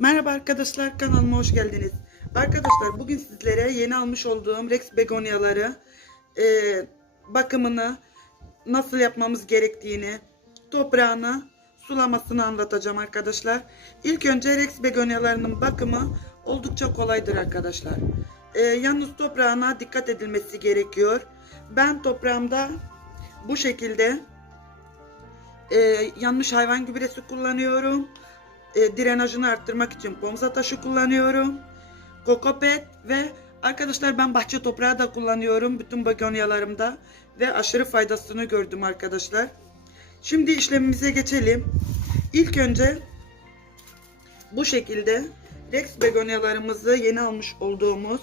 Merhaba arkadaşlar kanalıma hoş geldiniz. Arkadaşlar bugün sizlere yeni almış olduğum Rex begonyaları e, bakımını nasıl yapmamız gerektiğini toprağını sulamasını anlatacağım arkadaşlar. İlk önce Rex begonyalarının bakımı oldukça kolaydır arkadaşlar. E, yalnız toprağına dikkat edilmesi gerekiyor. Ben toprağımda bu şekilde e, yanmış hayvan gübresi kullanıyorum e, drenajını arttırmak için pomza taşı kullanıyorum. Kokopet ve arkadaşlar ben bahçe toprağı da kullanıyorum bütün begonyalarımda ve aşırı faydasını gördüm arkadaşlar. Şimdi işlemimize geçelim. İlk önce bu şekilde Rex begonyalarımızı yeni almış olduğumuz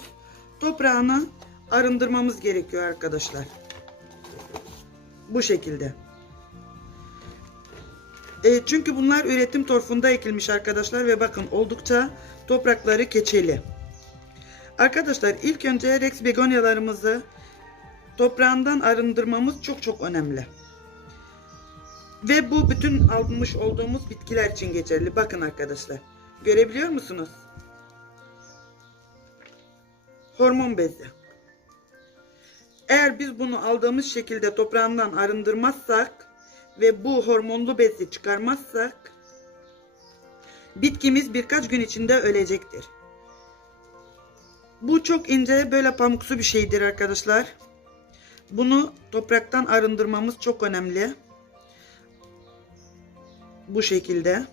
toprağını arındırmamız gerekiyor arkadaşlar. Bu şekilde. E, çünkü bunlar üretim torfunda ekilmiş arkadaşlar ve bakın oldukça toprakları keçeli. Arkadaşlar ilk önce Rex begonyalarımızı toprağından arındırmamız çok çok önemli. Ve bu bütün almış olduğumuz bitkiler için geçerli. Bakın arkadaşlar. Görebiliyor musunuz? Hormon bezi. Eğer biz bunu aldığımız şekilde toprağından arındırmazsak ve bu hormonlu bezi çıkarmazsak bitkimiz birkaç gün içinde ölecektir. Bu çok ince böyle pamuksu bir şeydir arkadaşlar. Bunu topraktan arındırmamız çok önemli. Bu şekilde.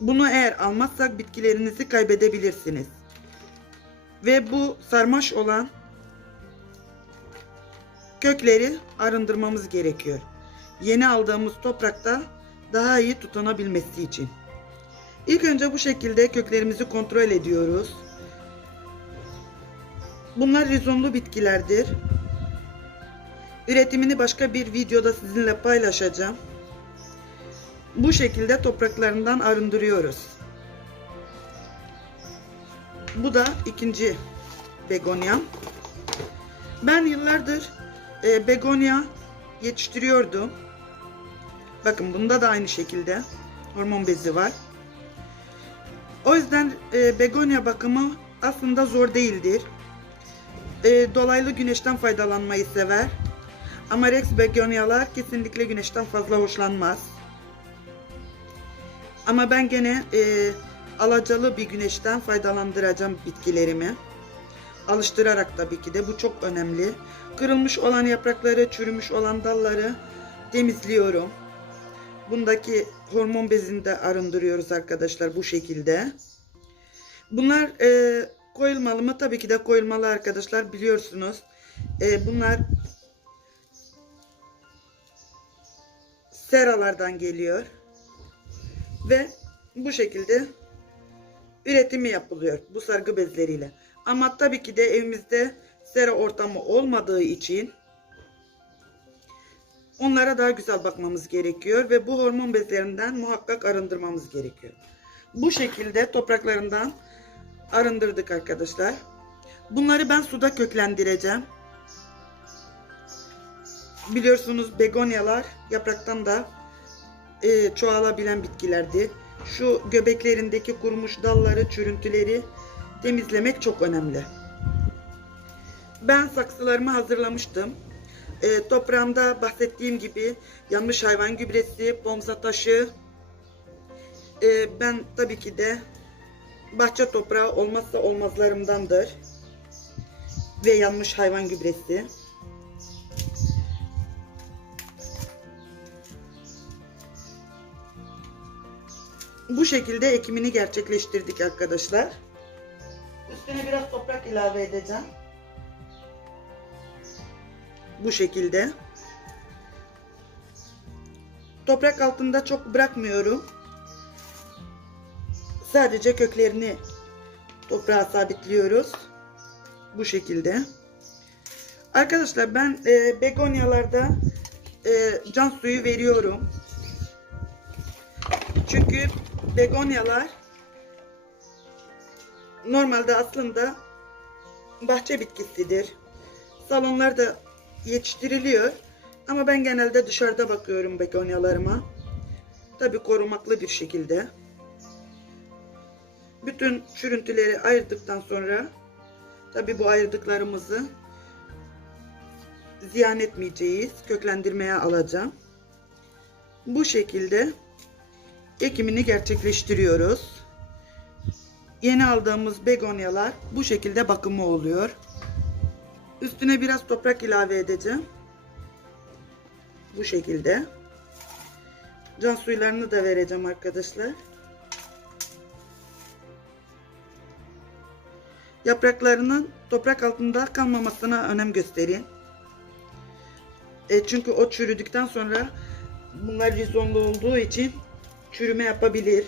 Bunu eğer almazsak bitkilerinizi kaybedebilirsiniz. Ve bu sarmaş olan kökleri arındırmamız gerekiyor. Yeni aldığımız toprakta daha iyi tutanabilmesi için. İlk önce bu şekilde köklerimizi kontrol ediyoruz. Bunlar rizomlu bitkilerdir. Üretimini başka bir videoda sizinle paylaşacağım. Bu şekilde topraklarından arındırıyoruz. Bu da ikinci begonyam. Ben yıllardır e, begonya yetiştiriyordum. Bakın bunda da aynı şekilde hormon bezi var. O yüzden e, begonya bakımı aslında zor değildir. E, dolaylı güneşten faydalanmayı sever. Ama Rex begonyalar kesinlikle güneşten fazla hoşlanmaz. Ama ben gene e, alacalı bir güneşten faydalandıracağım bitkilerimi. Alıştırarak tabii ki de bu çok önemli. Kırılmış olan yaprakları, çürümüş olan dalları temizliyorum. Bundaki hormon bezini de arındırıyoruz arkadaşlar bu şekilde. Bunlar e, koyulmalı mı? Tabii ki de koyulmalı arkadaşlar biliyorsunuz. E, bunlar seralardan geliyor. Ve bu şekilde üretimi yapılıyor bu sargı bezleriyle. Ama tabii ki de evimizde sera ortamı olmadığı için onlara daha güzel bakmamız gerekiyor ve bu hormon bezlerinden muhakkak arındırmamız gerekiyor. Bu şekilde topraklarından arındırdık arkadaşlar. Bunları ben suda köklendireceğim. Biliyorsunuz begonyalar yapraktan da e, çoğalabilen bitkilerdi. Şu göbeklerindeki kurumuş dalları, çürüntüleri temizlemek çok önemli. Ben saksılarımı hazırlamıştım. E, toprağımda bahsettiğim gibi yanmış hayvan gübresi, pomza taşı. E, ben tabii ki de bahçe toprağı olmazsa olmazlarımdandır. Ve yanmış hayvan gübresi. Bu şekilde ekimini gerçekleştirdik arkadaşlar. Üstüne biraz toprak ilave edeceğim. Bu şekilde. Toprak altında çok bırakmıyorum. Sadece köklerini toprağa sabitliyoruz. Bu şekilde. Arkadaşlar ben e, begonyalarda e, can suyu veriyorum. Çünkü begonyalar normalde aslında bahçe bitkisidir. Salonlarda yetiştiriliyor. Ama ben genelde dışarıda bakıyorum begonyalarıma. Tabi korumaklı bir şekilde. Bütün çürüntüleri ayırdıktan sonra tabi bu ayırdıklarımızı ziyan etmeyeceğiz. Köklendirmeye alacağım. Bu şekilde ekimini gerçekleştiriyoruz. Yeni aldığımız begonyalar bu şekilde bakımı oluyor. Üstüne biraz toprak ilave edeceğim. Bu şekilde. Can suylarını da vereceğim arkadaşlar. Yapraklarının toprak altında kalmamasına önem gösterin. E, çünkü o çürüdükten sonra bunlar rizonlu olduğu için çürüme yapabilir.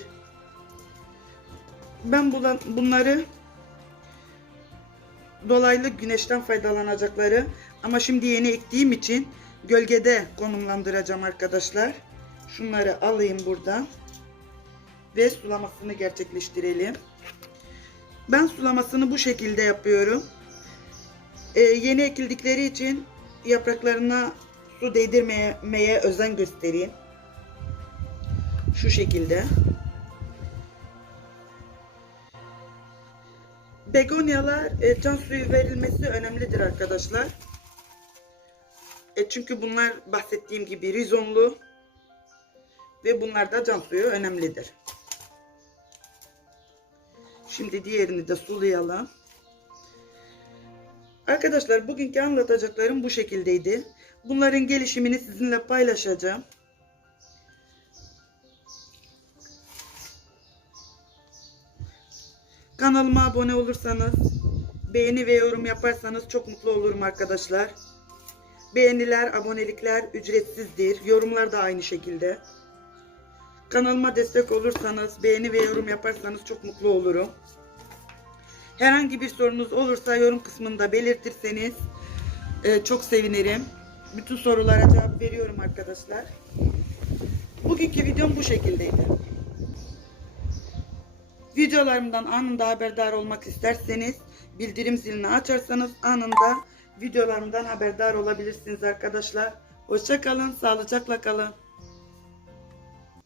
Ben bunları dolaylı güneşten faydalanacakları ama şimdi yeni ektiğim için gölgede konumlandıracağım arkadaşlar. Şunları alayım buradan ve sulamasını gerçekleştirelim. Ben sulamasını bu şekilde yapıyorum. Ee, yeni ekildikleri için yapraklarına su değdirmemeye özen göstereyim. Şu şekilde. Begonyalar e, can suyu verilmesi önemlidir arkadaşlar. E, çünkü bunlar bahsettiğim gibi rizonlu ve bunlarda can suyu önemlidir. Şimdi diğerini de sulayalım. Arkadaşlar bugünkü anlatacaklarım bu şekildeydi. Bunların gelişimini sizinle paylaşacağım. Kanalıma abone olursanız, beğeni ve yorum yaparsanız çok mutlu olurum arkadaşlar. Beğeniler, abonelikler ücretsizdir. Yorumlar da aynı şekilde. Kanalıma destek olursanız, beğeni ve yorum yaparsanız çok mutlu olurum. Herhangi bir sorunuz olursa yorum kısmında belirtirseniz e, çok sevinirim. Bütün sorulara cevap veriyorum arkadaşlar. Bugünkü videom bu şekildeydi. Videolarımdan anında haberdar olmak isterseniz bildirim zilini açarsanız anında videolarımdan haberdar olabilirsiniz arkadaşlar. Hoşça kalın, sağlıcakla kalın.